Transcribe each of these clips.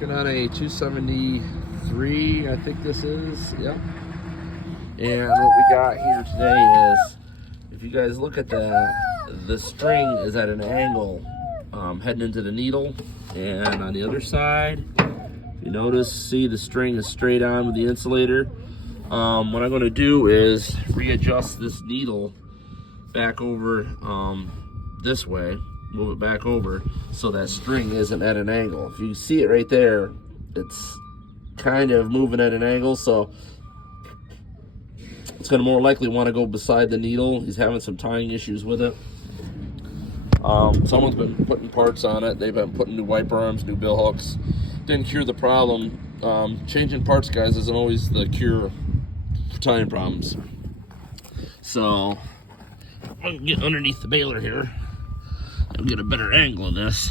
Working on a 273, I think this is, yeah. And what we got here today is, if you guys look at that, the string is at an angle heading into the needle. And on the other side, you notice, see the string is straight on with the insulator. What I'm going to do is readjust this needle back over this way, move it back over so that string isn't at an angle. If you see it right there, it's kind of moving at an angle, so it's going to more likely want to go beside the needle. He's having some tying issues with it. Someone's been putting parts on it. They've been putting new wiper arms, new bill hooks. Didn't cure the problem. Changing parts, guys, isn't always the cure for tying problems. So I'm going to get underneath the baler here and get a better angle of this.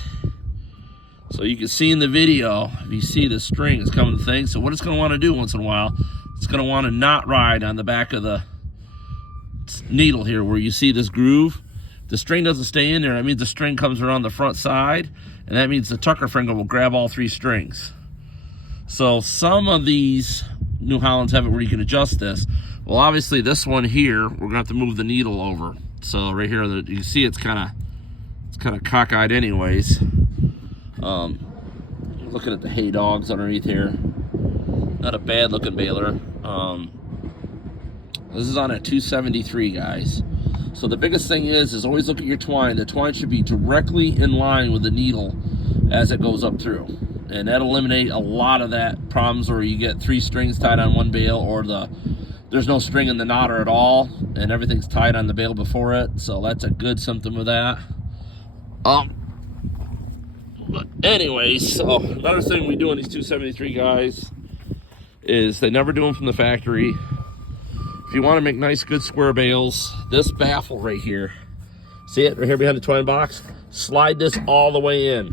So you can see in the video, if you see the string is coming to the thing. So what it's going to want to do once in a while, it's going to want to not ride on the back of the needle here where you see this groove. The string doesn't stay in there. That means the string comes around the front side, and that means the tucker finger will grab all three strings. So some of these New Hollands have it where you can adjust this. Well, obviously this one here, we're gonna have to move the needle over. So right here, you can see it's kind of cockeyed anyways. Looking at the hay dogs underneath here. Not a bad looking baler. This is on a 273, guys. So the biggest thing is always look at your twine. The twine should be directly in line with the needle as it goes up through. And that'll eliminate a lot of that problems where you get three strings tied on one bale, or there's no string in the knotter at all and everything's tied on the bale before it. So that's a good symptom of that. But anyways, so another thing we do on these 273 guys is they never do them from the factory. If you want to make nice, good square bales, this baffle right here, see it right here behind the twine box? Slide this all the way in.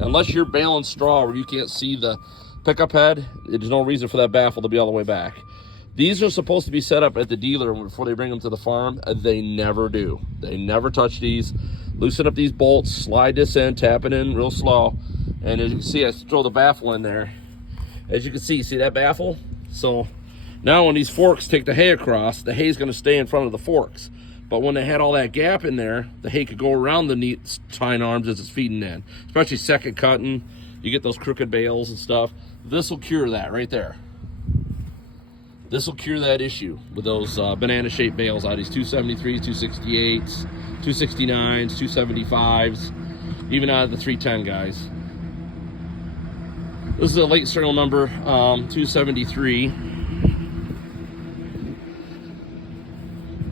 Unless you're baling straw where you can't see the pickup head, there's no reason for that baffle to be all the way back. These are supposed to be set up at the dealer before they bring them to the farm. They never do. They never touch these. Loosen up these bolts, slide this in, tap it in real slow. And as you can see, I throw the baffle in there. As you can see that baffle? So now when these forks take the hay across, the hay's gonna stay in front of the forks. But when they had all that gap in there, the hay could go around the neat tying arms as it's feeding in. Especially second cutting, you get those crooked bales and stuff. This will cure that right there. This will cure that issue with those banana-shaped bales out of these 273s, 268s, 269s, 275s, even out of the 310 guys. This is a late serial number 273.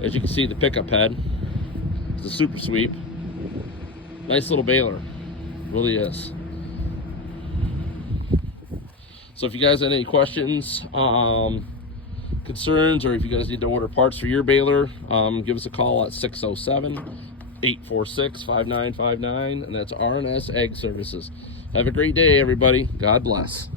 As you can see, the pickup head is a super sweep. Nice little baler, really is. So if you guys have any questions, concerns, or if you guys need to order parts for your baler, give us a call at 607-846-5959, and that's R&S Ag Services. Have a great day, everybody. God bless.